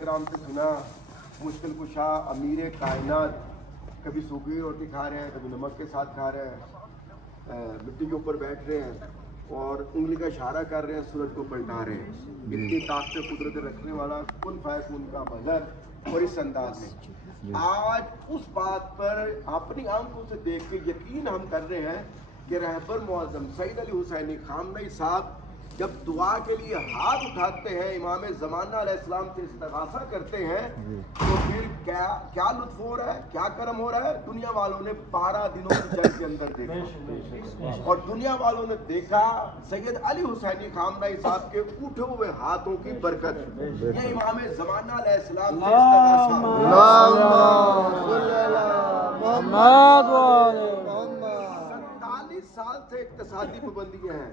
کرام سے سنا مشکل کشا امیر کائنات کبھی سوکھی روٹی کھا رہے ہیں، کبھی نمک کے ساتھ کھا رہے ہیں، مٹی کے اوپر بیٹھ رہے ہیں اور انگلی کا اشارہ کر رہے ہیں، سورج کو پلٹا رہے ہیں۔ اتنی طاقت قدرت رکھنے والا کن فیکون کا مظہر اور اس انداز میں آج اس بات پر اپنی آنکھوں سے دیکھ کے یقین ہم کر رہے ہیں کہ رہبر معظم سید علی حسینی خامنہئی صاحب جب دعا کے لیے ہاتھ اٹھاتے ہیں، امام زمانہ علیہ السلام سے استغاثہ کرتے ہیں، تو پھر کیا لطف ہو رہا ہے، کیا کرم ہو رہا ہے۔ دنیا والوں نے 12 دنوں کی جنگ کے اندر دیکھا اور دنیا والوں نے دیکھا سید علی حسینی خامنہئی صاحب کے اٹھے ہوئے ہاتھوں کی برکت۔ یہ امام زمانہ علیہ السلام سے استغاثہ، 47 سال سے اقتصادی پابندیاں ہیں،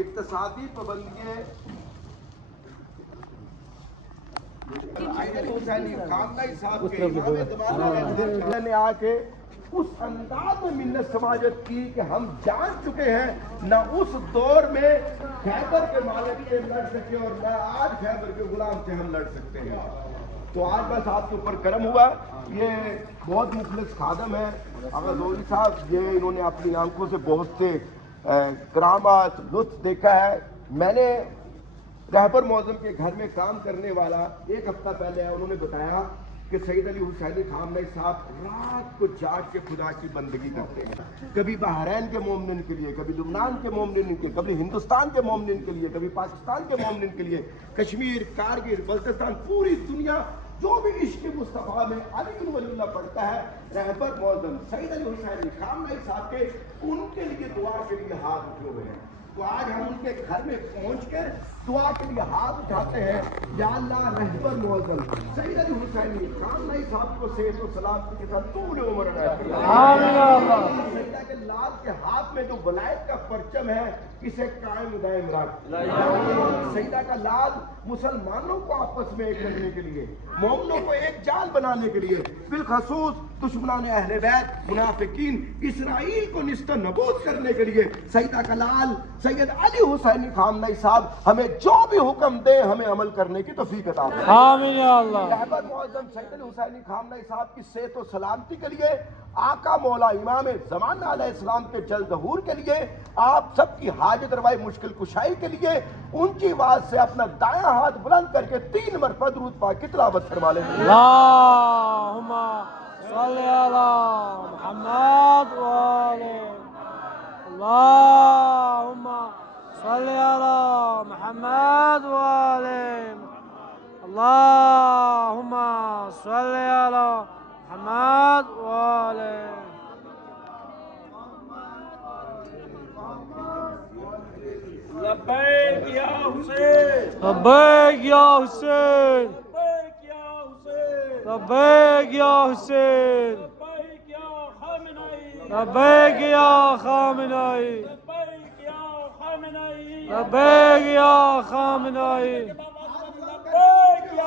اقتصادی پابندیاں حسینی خامنہئی صاحب کے امام زمانہ نے آ کے اس انداز میں منت سماجت کی کہ ہم جان چکے ہیں نہ اس دور میں خیبر کے مالک سے لڑ سکے اور نہ آج خیبر کے غلام سے ہم لڑ سکتے ہیں۔ تو آج بس آپ کے اوپر کرم ہوا۔ یہ بہت مخلص خادم ہے آقا زوری صاحب، یہ انہوں نے اپنی آنکھوں سے بہت سے کرامات لطف دیکھا ہے۔ میں نے رہبر معظم کے گھر میں کام کرنے والا ایک ہفتہ پہلے ہے، انہوں نے بتایا کہ سید علی حسینی خامنہئی صاحب رات کو جاگ کے خدا کی بندگی کرتے ہیں، کبھی بحرین کے مومنین کے لیے، کبھی لبنان کے مومنین کے، کبھی ہندوستان کے مومنین کے لیے، کبھی پاکستان کے مومنین کے لیے، کشمیر، کارگل، بلتستان، پوری دنیا جو بھی عشق مصطفیٰ میں علی بن ولی اللہ پڑھتا ہے، رہبر معظم سید علی حسینی خامنہئی صاحب کے ان کے لیے دعا کے لیے ہاتھ اٹھے ہوئے ہیں۔ تو آج ہم ان کے گھر میں پہنچ کر دعا کے لیے ہاتھ اٹھاتے ہیں، یا اللہ رہبر معظم سید علی حسینی خامنہئی صاحب کو صحت و سلامتی کے ساتھ طول عمر عطا فرما۔ سیدہ کے لال کے ہاتھ میں جو ولایت کا پرچم ہے اسے قائم و دائم رکھ۔ سیدہ کا لال مسلمانوں کو آپس میں ایک کرنے کے لیے، مومنوں کو ایک جان بنانے کے لیے، بالخصوص دشمنان اہل بیت، منافقین، اسرائیل کو نیست و نابود کرنے کے لیے سیدہ کا لال سید علی حسینی خامنہئی صاحب ہمیں جو بھی حکم دے ہمیں عمل کرنے کی توفیق عطا فرمائے۔ آمین یا اللہ۔ رہبر معظم سید علی حسینی خامنہئی صاحب کی صحت و سلامتی کے لیے، آقا مولا امام زمانہ علیہ السلام کے جلد ظہور کے لیے، آپ سب کی حاجت روائی مشکل کشائی کے لیے اونچی آواز سے اپنا دایاں ہاتھ بلند کر کے 3 مرتبہ درود پاک کی تلاوت فرما لیں۔ اللہم صلی علی محمد وآلہ، اللہم صلی علی محمد وآلہ، اللہم صلی علی محمد وآلہ۔ لبیک یا حسین، لبیک یا حسین، لبیک یا حسین، لبیک یا حسین، لبیک یا خامنہئی، لبیک یا خامنہئی، لبیک یا خامنہئی، لبیک یا خامنہئی، لبیک یا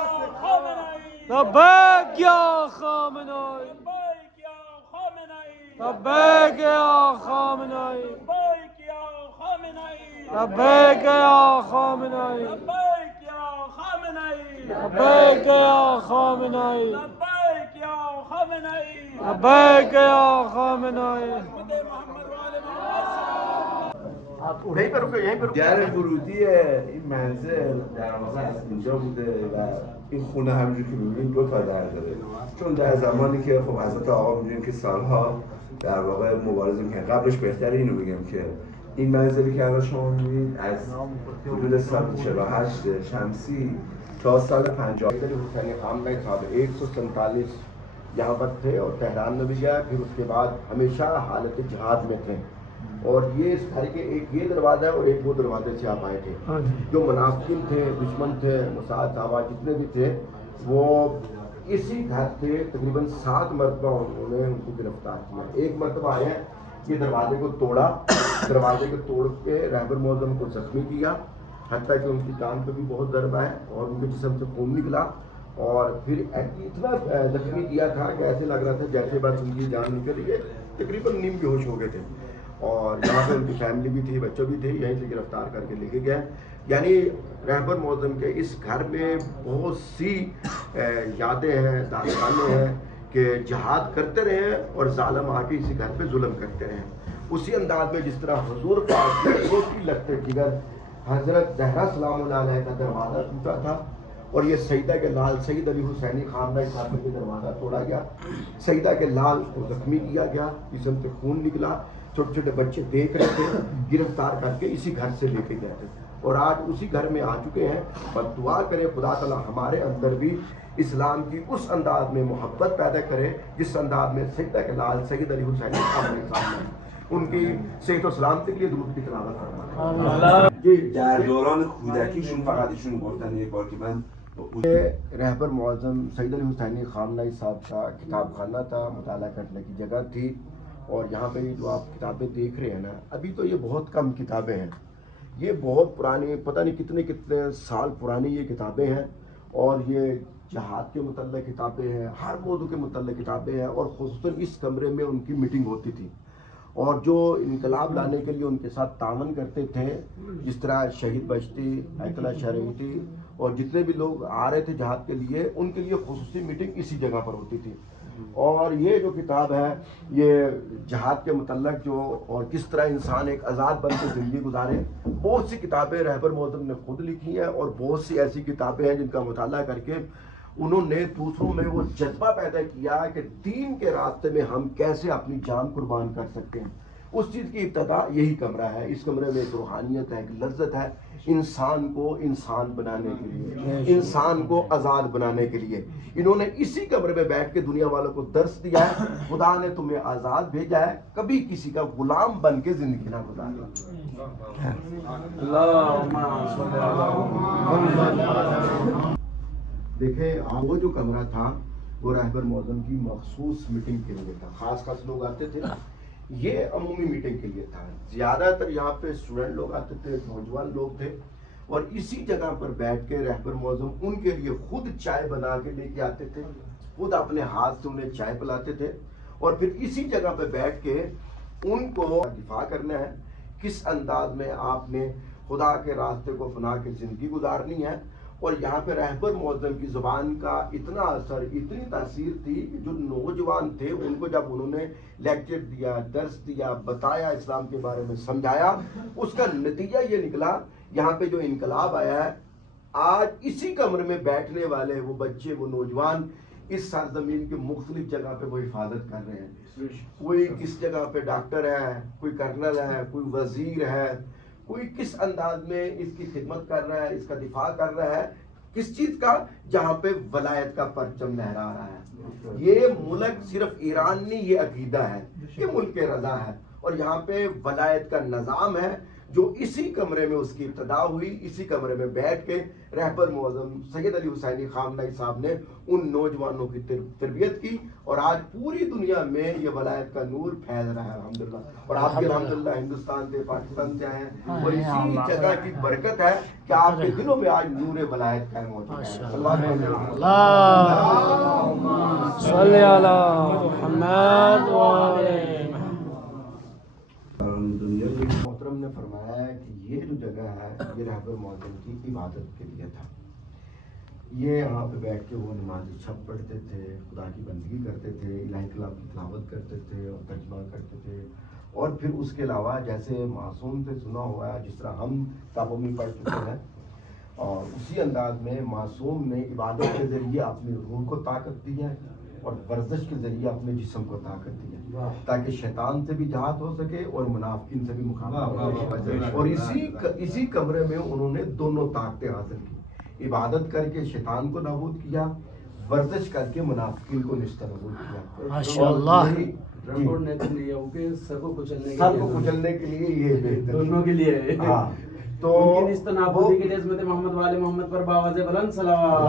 خامنہئی، لبیک یا خامنہئی، لبیک یا خامنہئی، لبیک یا خامنہئی، لبیک یا خامنہئی، لبیک یا خامنہئی، لبیک یا خامنہئی، لبیک یا خامنہئی، لبیک یا خامنہئی، محمد وآل محمد۔ یہیں پر رکو، یہیں پر رکو۔ در ورودی این منزل در واقع از اینجا بوده و این خونه همینجور که می‌بینید 2 تا در داره، چون در زمانی که خب حضرت آقا می‌دونیم که سالها در واقع مبارزه می‌کردن. قبلش بهتره اینو بگم که این منزلی که الان شما می‌بینید از حدود سال 48 شمسی تا سال 50 سید علی حسینی خامنہئی صاحب 147 یہاں پر تھے اور تہران میں بھی گیا، پھر اس کے بعد ہمیشہ حالت جہاد میں تھے، اور یہ اس گھر کے ایک یہ دروازہ ہے اور ایک وہ دروازے سے آپ آئے تھے۔ جو منافقین تھے، دشمن تھے، موساد صحابہ جتنے بھی تھے، وہ اسی گھر سے تقریباً 7 مرتبہ انہوں نے ان کو گرفتار کیا۔ ایک مرتبہ آئے، یہ دروازے کو توڑا، دروازے کو توڑ کے رہبر معظم کو زخمی کیا، حتیٰ کہ ان کی جان پہ بھی بہت ضرب آئے اور ان کے جسم سے خون نکلا، اور پھر اتنا زخمی کیا تھا کہ ایسے لگ رہا تھا جیسے بس ان کی جان نکل گئی، تقریباً نیم بے ہوش ہو گئے تھے۔ اور یہاں پہ ان کی فیملی بھی تھی، بچوں بھی تھے، یہیں سے گرفتار کر کے لے کے گئے۔ یعنی رہبر معظم کے اس گھر میں بہت سی یادیں ہیں، داستانیں ہیں کہ جہاد کرتے رہے اور ظالم آ کے اسی گھر پہ ظلم کرتے رہے. اسی انداز میں جس طرح حضور پاک کے روٹی لگتے جگر حضرت زہرا سلام اللہ علیہ کا دروازہ ٹوٹا تھا اور یہ سیدہ کے لال سید علی حسینی خاندان صاحب کے دروازہ توڑا گیا. سیدہ کے لال کو زخمی کیا گیا، جسم سے خون نکلا، چھوٹے چھوٹے بچے دیکھ رہے تھے، گرفتار کر کے اسی گھر سے لے کے گئے تھے اور آج اسی گھر میں آ چکے ہیں. اور دعا کرے خدا تعالیٰ ہمارے اندر بھی اسلام کی اس انداز میں محبت پیدا کرے جس انداز میں سیدہ کے لال سید علی حسینی خاندان نے ان کی صحت و سلامتی کے لیے درود کی تلاوت فرمائے. در دوران کودکیشون فقط ایشون گفتن یک بار که من رہبر معظم سید علی حسینی خامنہئی صاحب کا کتاب خانہ تھا، مطالعہ کرنے کی جگہ تھی. اور یہاں پہ جو آپ کتابیں دیکھ رہے ہیں نا، ابھی تو یہ بہت کم کتابیں ہیں، یہ بہت پرانی، پتہ نہیں کتنے کتنے سال پرانی یہ کتابیں ہیں. اور یہ جہاد کے متعلق کتابیں ہیں، ہر موضوع کے متعلق کتابیں ہیں. اور خصوصاً اس کمرے میں ان کی میٹنگ ہوتی تھی اور جو انقلاب لانے کے لیے ان کے ساتھ تعاون کرتے تھے، جس طرح شہید بچتی، ایت اللہ شریعتی اور جتنے بھی لوگ آ رہے تھے جہاد کے لیے، ان کے لیے خصوصی میٹنگ اسی جگہ پر ہوتی تھی. اور یہ جو کتاب ہے یہ جہاد کے متعلق جو اور کس طرح انسان ایک آزاد بن کے زندگی گزارے، بہت سی کتابیں رہبر معظم نے خود لکھی ہیں اور بہت سی ایسی کتابیں ہیں جن کا مطالعہ کر کے انہوں نے دوسروں میں وہ جذبہ پیدا کیا کہ دین کے راستے میں ہم کیسے اپنی جان قربان کر سکتے ہیں. اس چیز کی ابتدا یہی کمرہ ہے. اس کمرے میں ایک روحانیت ہے، ایک لذت ہے انسان کو انسان بنانے کے لیے، انسان کو آزاد بنانے کے لیے. انہوں نے اسی کمرے میں بیٹھ کے دنیا والوں کو درس دیا ہے خدا نے تمہیں آزاد بھیجا ہے، کبھی کسی کا غلام بن کے زندگی نہ گزارو. دیکھیں وہ جو کمرہ تھا وہ رہبر معظم کی مخصوص میٹنگ کے لیے تھا. خاص خاص لوگ آتے تھے، یہ عمومی میٹنگ کے لیے تھا. زیادہ تر یہاں پہ اسٹوڈنٹ لوگ آتے تھے، نوجوان لوگ تھے. اور اسی جگہ پر بیٹھ کے رہبر معظم ان کے لیے خود چائے بنا کے لے کے آتے تھے، خود اپنے ہاتھ سے انہیں چائے پلاتے تھے. اور پھر اسی جگہ پہ بیٹھ کے ان کو دفاع کرنا ہے کس انداز میں آپ نے خدا کے راستے کو اپنا کے زندگی گزارنی ہے. اور یہاں پہ رہبر معظم کی زبان کا اتنا اثر، اتنی تاثیر تھی کہ جو نوجوان تھے ان کو جب انہوں نے لیکچر دیا، درس دیا، بتایا، اسلام کے بارے میں سمجھایا، اس کا نتیجہ یہ نکلا یہاں پہ جو انقلاب آیا ہے. آج اسی کمرے میں بیٹھنے والے وہ بچے، وہ نوجوان اس سرزمین کے مختلف جگہ پہ وہ حفاظت کر رہے ہیں. کوئی کس جگہ پہ ڈاکٹر ہے، کوئی کرنل ہے، کوئی وزیر ہے، کوئی کس انداز میں اس کی خدمت کر رہا ہے، اس کا دفاع کر رہا ہے. کس چیز کا؟ جہاں پہ ولایت کا پرچم لہرا رہا ہے. یہ ملک صرف ایران نہیں، یہ عقیدہ ہے، یہ ملک رضا ہے. اور یہاں پہ ولایت کا نظام ہے جو اسی کمرے میں اس کی ابتدا ہوئی. اسی کمرے میں بیٹھ کے رہبر معظم سید علی حسینی خامنہئی صاحب نے ان نوجوانوں کی تربیت کی اور آج پوری دنیا میں یہ ولایت کا نور پھیل رہا ہے الحمدللہ. اور آپ بھی الحمدللہ ہندوستان سے، پاکستان سے آئے ہیں اور اسی جگہ کی برکت ہے کہ آپ کے دلوں میں آج نور ولایت قائم ہو چکا ہے. اللہم صلی علی محمد وعلی محترم نے فرمایا ہے کہ یہ جو جگہ ہے یہ رہبر معظم کی عبادت کے لیے تھا. یہ یہاں پہ بیٹھ کے وہ نماز چھپ پڑھتے تھے، خدا کی بندگی کرتے تھے، الہی کلام کی تلاوت کرتے تھے اور ترجمہ کرتے تھے. اور پھر اس کے علاوہ جیسے معصوم سے سنا ہوا ہے، جس طرح ہم کتابوں میں پڑھ چکے ہیں، اور اسی انداز میں معصوم نے عبادت کے ذریعے اپنی روح کو طاقت دی ہے اور ورزش کے ذریعے اپنے جسم کو طاقت دی ہے تاکہ شیطان سے بھی جہاد ہو سکے اور منافقین سے بھی مقابلہ ہو سکے. اور اسی کمرے میں انہوں نے دونوں طاقتیں حاصل کی، عبادت کر کے شیطان کو نابود کیا، ورزش کر کے منافقین کو نستنابود کیا. ماشاءاللہ. سب کو کچلنے کے لیے یہ دونوں کے لیے. ہاں تو نابودی کے لیے عظمت محمد والے محمد پر باواز بلند صلوات.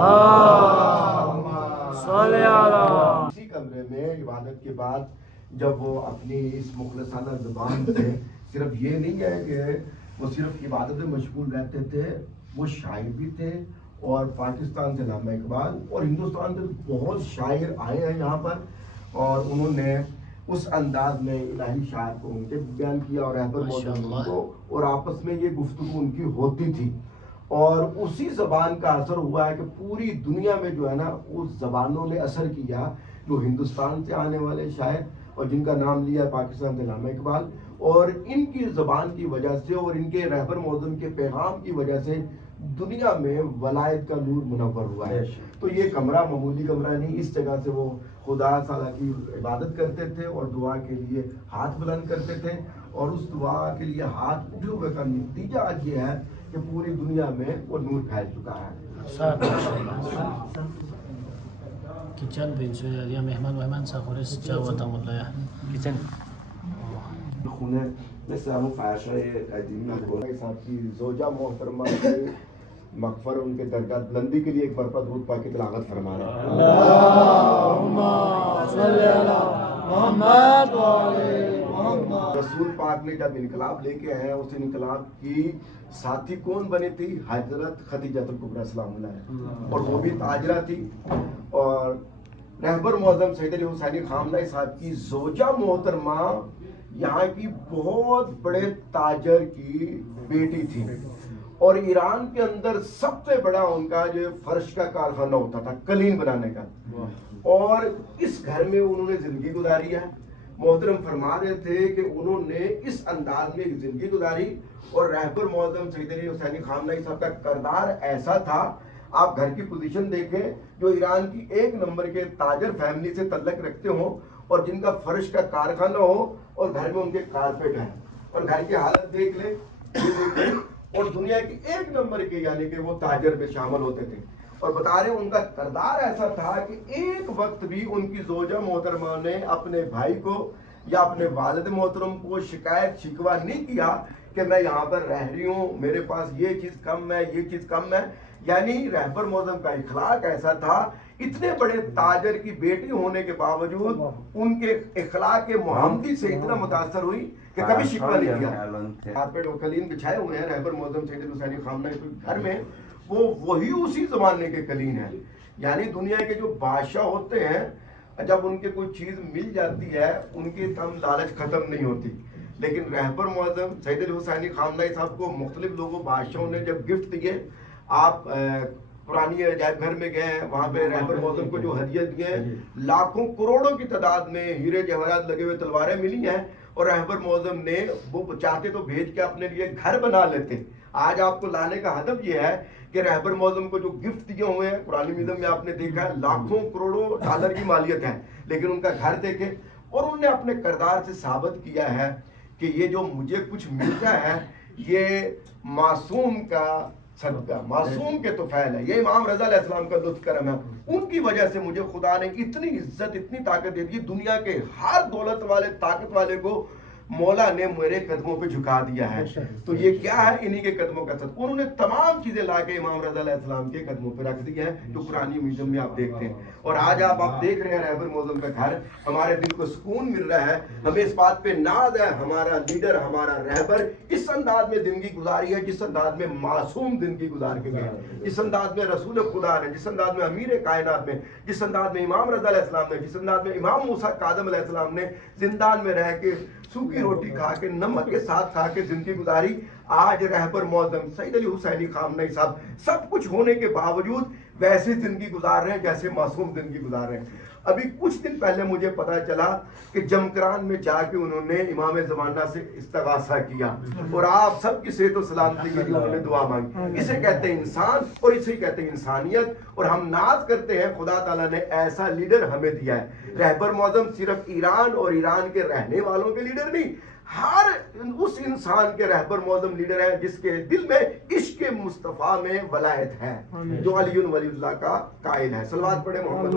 اسی کمرے میں عبادت کے بعد جب وہ اپنی اس مخلصانہ زبان سے صرف یہ نہیں ہے کہ وہ صرف عبادت میں مشغول رہتے تھے، وہ شاعر بھی تھے. اور پاکستان سے علامہ اقبال اور ہندوستان سے بہت شاعر آئے ہیں یہاں پر اور انہوں نے اس انداز میں الہی شاعر کو ان کے بیان کیا اور رہبر معظم کو، اور آپس میں یہ گفتگو ان کی ہوتی تھی. اور اسی زبان کا اثر ہوا ہے کہ پوری دنیا میں جو ہے نا اس زبانوں نے اثر کیا جو ہندوستان سے آنے والے شاعر اور جن کا نام لیا پاکستان سے علامہ اقبال، اور ان کی زبان کی وجہ سے اور ان کے رہبر معظم کے پیغام کی وجہ سے دنیا میں ولایت کا نور منور ہوا ہے۔ تو یہ کمرہ معمولی کمرہ نہیں، اس جگہ سے وہ خدا تعالیٰ کی عبادت کرتے تھے اور دعا کے لیے ہاتھ بلند کرتے تھے، اور اس دعا کے لیے ہاتھ اٹھے ہوئے کا نتیجہ آج یہ ہے کہ پوری دنیا میں وہ نور پھیل چکا ہے۔ کچن بنسو یا مهمان ساخورس جواد والله یا کچن خونه مثل همون فرشای قدیمی بود. صاحب کی زوجہ محترمہ کے مغفر ان کے درجات بلندی کے لیے ایک مرتبہ درود پاک کی تلاوت فرما رہے ہیں۔ اللهم صل على محمد وعلى محمد۔ رسول پاک نے جب انقلاب لے کے آئے، اس انقلاب کی ساتھی کون بنی تھی؟ حضرت خدیجہ الکبریٰ سلام اللہ علیہ، اور وہ بھی تاجرہ تھی، اور رہبر معظم سید علی حسینی خامنہ صاحب کی زوجہ محترمہ یہاں کی بہت بڑے تاجر کی بیٹی تھی، اور ایران کے اندر سب سے بڑا ان کا جو فرش کا کارخانہ ہوتا تھا قلین بنانے کا، اور اس گھر میں انہوں نے زندگی گزاری ہے۔ محترم فرما رہے تھے کہ انہوں نے اس انداز میں زندگی گزاری، اور رہبر معظم سید علی حسینی خامنہ صاحب کا کردار ایسا تھا، آپ گھر کی پوزیشن دیکھیں، جو ایران کی ایک نمبر کے تاجر فیملی سے تعلق رکھتے ہوں، اور جن کا فرش کا کارخانہ ہو، اور گھر میں ان کے کارپیٹ ہیں، اور گھر کی حالت دیکھ لیں، اور دنیا کی ایک نمبر کے یعنی کہ وہ تاجر میں شامل ہوتے تھے، اور بتا رہے ان کا کردار ایسا تھا کہ ایک وقت بھی ان کی زوجہ محترمہ نے اپنے بھائی کو یا اپنے والد محترم کو شکایت شکوہ نہیں کیا کہ میں یہاں پر رہ رہی ہوں، میرے پاس یہ چیز کم ہے، یہ چیز کم ہے۔ یعنی رہبر معظم کا اخلاق ایسا تھا، اتنے بڑے تاجر کی بیٹی ہونے کے باوجود ان کے اخلاق محمدی سے اتنا متاثر ہوئی کہ کبھی شکوہ نہیں کیا۔ کارپیٹ اور قلین بچھائے ہوئے ہیں رہبر معظم سید علی حسینی خامنہ گھر میں، وہ وہی اسی زمانے کے قلین ہیں۔ یعنی دنیا کے جو بادشاہ ہوتے ہیں، جب ان کے کوئی چیز مل جاتی ہے ان کی تم لالچ ختم نہیں ہوتی، لیکن رہبر معظم سید علی حسینی خامنہ صاحب کو مختلف لوگوں بادشاہوں نے جب گفٹ دیے، آپ پرانی عجائب گھر میں گئے ہیں، وہاں پہ رہبر معظم کو جو ہدیے دیے ہیں، لاکھوں کروڑوں کی تعداد میں ہیرے جواہرات لگے ہوئے تلواریں ملی ہیں، اور رہبر معظم نے وہ چاہتے تو بھیج کے اپنے لیے گھر بنا لیتے۔ آج آپ کو لانے کا ہدف یہ ہے کہ رہبر معظم کو جو گفٹ دیے ہوئے ہیں قرآن میوزیم میں آپ نے دیکھا ہے، لاکھوں کروڑوں ڈالر کی مالیت ہے، لیکن ان کا گھر دیکھیں، اور انہوں نے اپنے کردار سے ثابت کیا ہے کہ یہ جو مجھے کچھ ملتا ہے یہ معصوم کا صدقہ، معصوم کے طفیل ہے، یہ امام رضا علیہ السلام کا لطف کرم ہے، ان کی وجہ سے مجھے خدا نے اتنی عزت اتنی طاقت دے دی، دنیا کے ہر دولت والے طاقت والے کو مولا نے میرے قدموں پہ جھکا دیا ہے۔ تو یہ کیا ہے؟ انہی کے قدموں کا صدقہ۔ انہوں نے تمام چیزیں لا کے امام رضا علیہ السلام کے قدموں پہ رکھ دی ہیں، جو قرآن میوزیم میں آپ دیکھتے ہیں، اور آج آپ دیکھ رہے ہیں رہبر معظم کا گھر، ہمارے دل کو سکون مل رہا ہے، ہمیں اس بات پہ ناز ہے ہمارا لیڈر ہمارا رہبر اس انداز میں زندگی گزاری ہے جس انداز میں معصوم زندگی گزار کے گئے، جس انداز میں رسول خدا نے، جس انداز میں امیر کائنات میں، جس انداز میں امام رضا علیہ السلام نے، جس انداز میں امام موسیٰ کاظم علیہ السلام نے زندان میں رہ کے سوکھی روٹی کھا کے نمک کے ساتھ کھا کے زندگی گزاری، آج رہبر معظم سید علی حسینی خامنہ صاحب سب کچھ ہونے کے باوجود ویسے زندگی گزار رہے ہیں جیسے معصوم زندگی گزار رہے ہیں۔ ابھی کچھ دن پہلے مجھے پتا چلا کہ جمکران میں جا کے انہوں نے امام زمانہ سے استغاثہ کیا، اور آپ سب کی صحت و سلامتی کے لیے انہوں نے دعا مانگی۔ اسے کہتے ہیں انسان، اور اسے کہتے ہیں انسانیت، اور ہم ناز کرتے ہیں خدا تعالیٰ نے ایسا لیڈر ہمیں دیا ہے۔ رہبر معظم صرف ایران اور ایران کے رہنے والوں کے لیڈر نہیں، ہر اس انسان کے رہبر معظم لیڈر ہے جس کے دل میں عشق مصطفیٰ میں ولایت ہے، جو علی ولی اللہ کا قائل ہے۔ صلوات پڑھے محمد